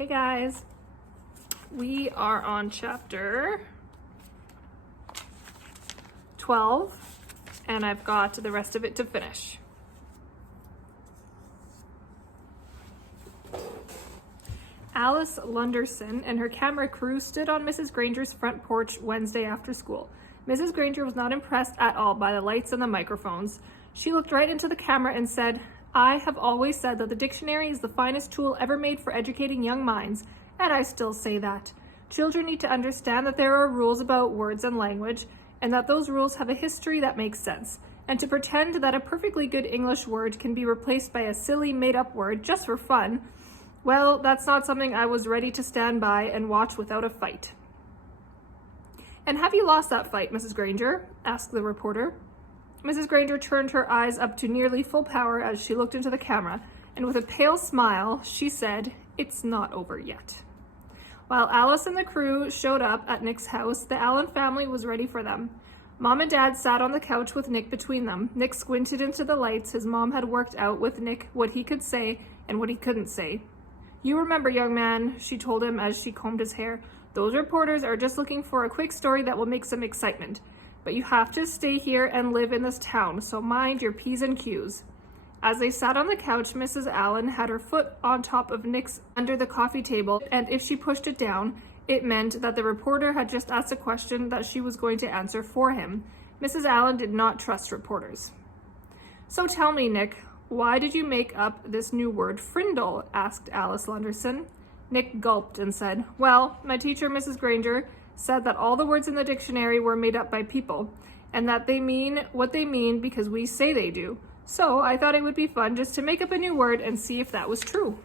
Hey guys, we are on chapter 12 and I've got the rest of it to finish. Alice Lunderson and her camera crew stood on Mrs. Granger's front porch Wednesday after school. Mrs. Granger was not impressed at all by the lights and the microphones. She looked right into the camera and said, "I have always said that the dictionary is the finest tool ever made for educating young minds, and I still say that. Children need to understand that there are rules about words and language, and that those rules have a history that makes sense. And to pretend that a perfectly good English word can be replaced by a silly made-up word just for fun, well, that's not something I was ready to stand by and watch without a fight." "And have you lost that fight, Mrs. Granger?" asked the reporter. Mrs. Granger turned her eyes up to nearly full power as she looked into the camera, and with a pale smile, she said, "It's not over yet." While Alice and the crew showed up at Nick's house, the Allen family was ready for them. Mom and Dad sat on the couch with Nick between them. Nick squinted into the lights. His mom had worked out with Nick what he could say and what he couldn't say. "You remember, young man," she told him as she combed his hair, "those reporters are just looking for a quick story that will make some excitement. But you have to stay here and live in this town, so mind your P's and Q's." As they sat on the couch, Mrs. Allen had her foot on top of Nick's under the coffee table, and if she pushed it down, it meant that the reporter had just asked a question that she was going to answer for him. Mrs. Allen did not trust reporters. "So tell me, Nick, why did you make up this new word, Frindle?" asked Alice Lunderson. Nick gulped and said, "Well, my teacher, Mrs. Granger, said that all the words in the dictionary were made up by people, and that they mean what they mean because we say they do. So I thought it would be fun just to make up a new word and see if that was true."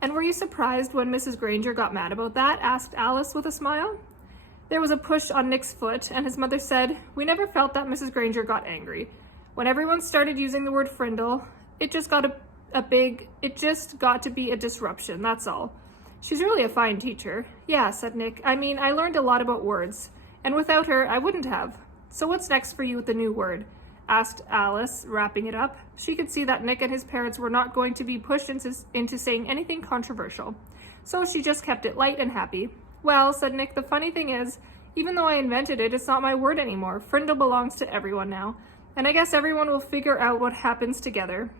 "And were you surprised when Mrs. Granger got mad about that?" asked Alice with a smile. There was a push on Nick's foot, and his mother said, "We never felt that Mrs. Granger got angry. When everyone started using the word Frindle, it just got to be a disruption, that's all. She's really a fine teacher." "Yeah," said Nick. "I mean, I learned a lot about words, and without her, I wouldn't have." "So what's next for you with the new word?" asked Alice, wrapping it up. She could see that Nick and his parents were not going to be pushed into saying anything controversial, so she just kept it light and happy. "Well," said Nick, "the funny thing is, even though I invented it, it's not my word anymore. Frindle belongs to everyone now, and I guess everyone will figure out what happens together."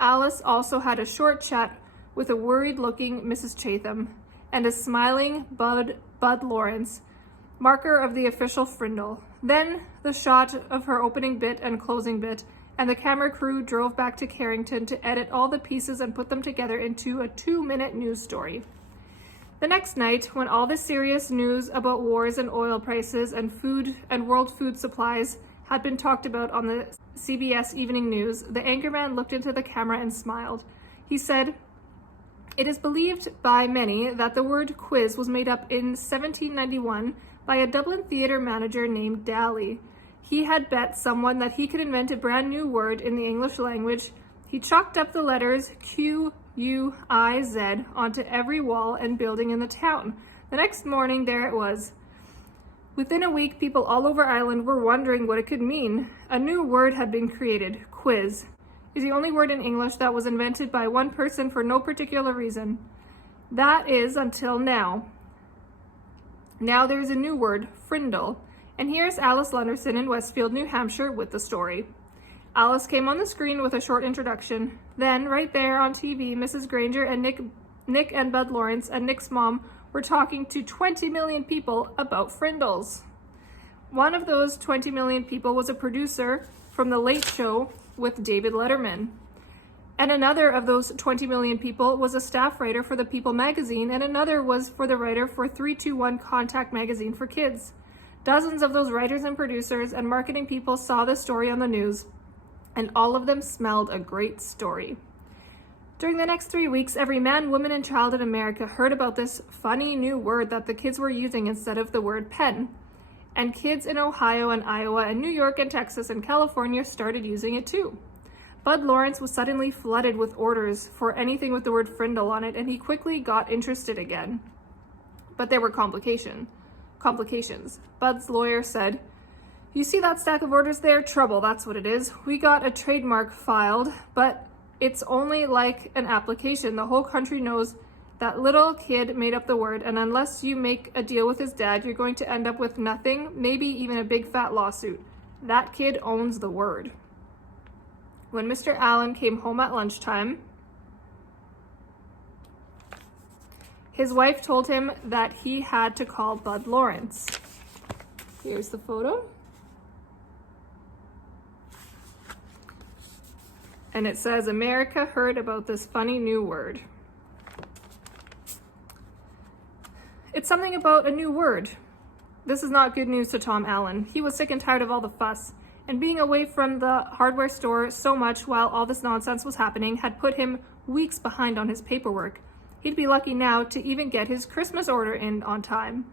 Alice also had a short chat with a worried-looking Mrs. Chatham and a smiling Bud Lawrence, marker of the official Frindle. Then the shot of her opening bit and closing bit, and the camera crew drove back to Carrington to edit all the pieces and put them together into a 2-minute news story. The next night, when all the serious news about wars and oil prices and food and world food supplies had been talked about on the CBS Evening News, the anchorman looked into the camera and smiled. He said, "It is believed by many that the word quiz was made up in 1791 by a Dublin theatre manager named Daly. He had bet someone that he could invent a brand new word in the English language. He chalked up the letters Q-U-I-Z onto every wall and building in the town. The next morning, there it was. Within a week, people all over Ireland were wondering what it could mean. A new word had been created, quiz. Is the only word in English that was invented by one person for no particular reason. That is until now. Now there's a new word, Frindle, and here's Alice Lunderson in Westfield, New Hampshire with the story." Alice came on the screen with a short introduction. Then, right there on TV, Mrs. Granger and Nick and Bud Lawrence and Nick's mom were talking to 20 million people about Frindles. One of those 20 million people was a producer from The Late Show with David Letterman. And another of those 20 million people was a staff writer for the People magazine, and another was for the writer for 321 Contact magazine for kids. Dozens of those writers and producers and marketing people saw the story on the news, and all of them smelled a great story. During the next 3 weeks, every man, woman, and child in America heard about this funny new word that the kids were using instead of the word pen. And kids in Ohio and Iowa and New York and Texas and California started using it too. Bud Lawrence was suddenly flooded with orders for anything with the word Frindle on it, and he quickly got interested again. But there were complications. Bud's lawyer said, "You see that stack of orders there? Trouble, that's what it is. We got a trademark filed, but It's only like an application. The whole country knows that little kid made up the word, and unless you make a deal with his dad, you're going to end up with nothing, maybe even a big fat lawsuit. That kid owns the word. When Mr. Allen came home at lunchtime, his wife told him that he had to call Bud Lawrence. Here's the photo. And it says, America heard about this funny new word. It's something about a new word. This is not good news to Tom Allen. He was sick and tired of all the fuss, and being away from the hardware store so much while all this nonsense was happening had put him weeks behind on his paperwork. He'd be lucky now to even get his Christmas order in on time.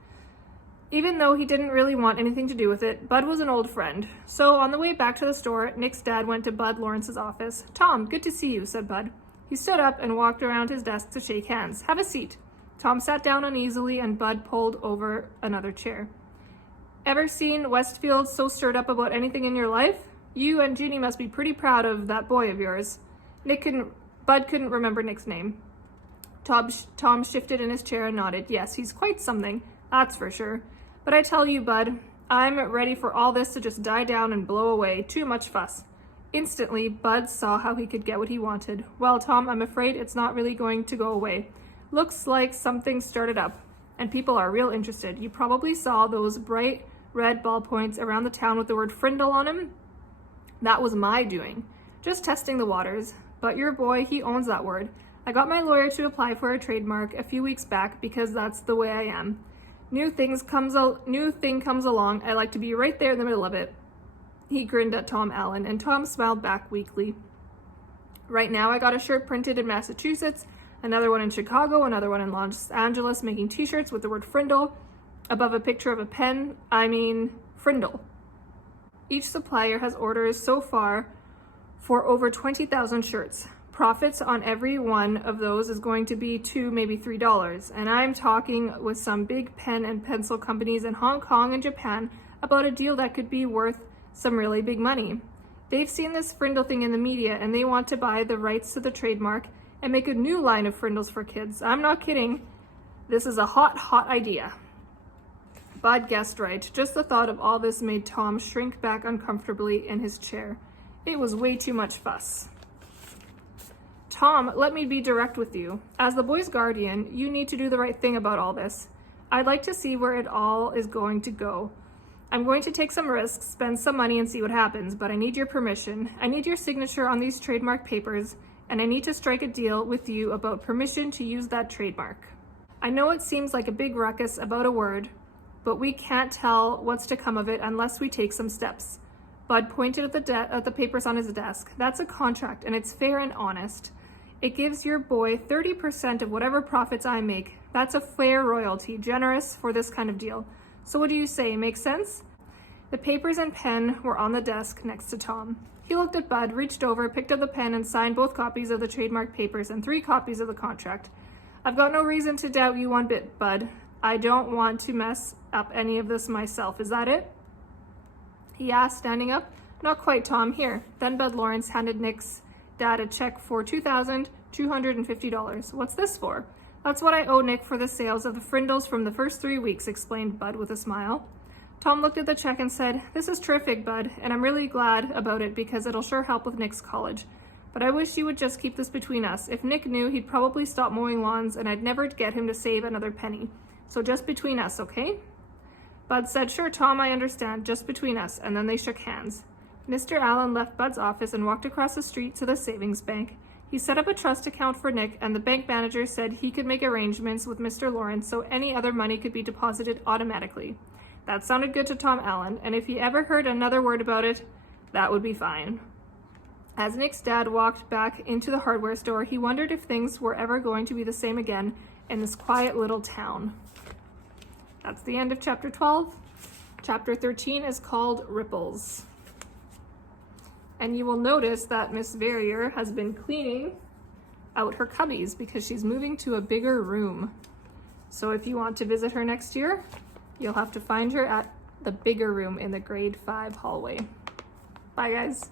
Even though he didn't really want anything to do with it, Bud was an old friend. So on the way back to the store, Nick's dad went to Bud Lawrence's office. "Tom, good to see you," said Bud. He stood up and walked around his desk to shake hands. "Have a seat." Tom sat down uneasily and Bud pulled over another chair. "Ever seen Westfield so stirred up about anything in your life? You and Ginny must be pretty proud of that boy of yours." Bud couldn't remember Nick's name. Tom shifted in his chair and nodded. "Yes, he's quite something, that's for sure. But I tell you, Bud, I'm ready for all this to just die down and blow away. Too much fuss." Instantly, Bud saw how he could get what he wanted. "Well, Tom, I'm afraid it's not really going to go away. Looks like something started up, and people are real interested. You probably saw those bright red ballpoints around the town with the word Frindle on them. That was my doing. Just testing the waters. But your boy, he owns that word. I got my lawyer to apply for a trademark a few weeks back because that's the way I am. New thing comes along, I like to be right there in the middle of it." He grinned at Tom Allen, and Tom smiled back weakly. "Right now I got a shirt printed in Massachusetts, another one in Chicago, another one in Los Angeles, making t-shirts with the word Frindle above a picture of a pen. Frindle. Each supplier has orders so far for over 20,000 shirts. Profits on every one of those is going to be $2, maybe $3. And I'm talking with some big pen and pencil companies in Hong Kong and Japan about a deal that could be worth some really big money. They've seen this Frindle thing in the media and they want to buy the rights to the trademark and make a new line of Frindles for kids. I'm not kidding. This is a hot, hot idea." Bud guessed right. Just the thought of all this made Tom shrink back uncomfortably in his chair. It was way too much fuss. "Tom, let me be direct with you. As the boy's guardian, you need to do the right thing about all this. I'd like to see where it all is going to go. I'm going to take some risks, spend some money and see what happens, but I need your permission. I need your signature on these trademark papers, and I need to strike a deal with you about permission to use that trademark. I know it seems like a big ruckus about a word, but we can't tell what's to come of it unless we take some steps." Bud pointed at the papers on his desk. "That's a contract, and it's fair and honest. It gives your boy 30% of whatever profits I make. That's a fair royalty, generous for this kind of deal. So what do you say, make sense?" The papers and pen were on the desk next to Tom. He looked at Bud, reached over, picked up the pen, and signed both copies of the trademark papers and 3 copies of the contract. "I've got no reason to doubt you one bit, Bud. I don't want to mess up any of this myself. Is that it?" he asked, standing up. "Not quite, Tom. Here." Then Bud Lawrence handed Nick's dad a check for $2,250. "What's this for?" "That's what I owe Nick for the sales of the Frindles from the first 3 weeks," explained Bud with a smile. Tom looked at the check and said, "This is terrific, Bud, and I'm really glad about it because it'll sure help with Nick's college. But I wish you would just keep this between us. If Nick knew, he'd probably stop mowing lawns and I'd never get him to save another penny. So just between us, okay?" Bud said, "Sure, Tom, I understand. Just between us," and then they shook hands. Mr. Allen left Bud's office and walked across the street to the savings bank. He set up a trust account for Nick, and the bank manager said he could make arrangements with Mr. Lawrence so any other money could be deposited automatically. That sounded good to Tom Allen, and if he ever heard another word about it, that would be fine. As Nick's dad walked back into the hardware store, he wondered if things were ever going to be the same again in this quiet little town. That's the end of chapter 12. Chapter 13 is called Ripples. And you will notice that Miss Verrier has been cleaning out her cubbies because she's moving to a bigger room. So if you want to visit her next year, you'll have to find her at the bigger room in the grade 5 hallway. Bye, guys.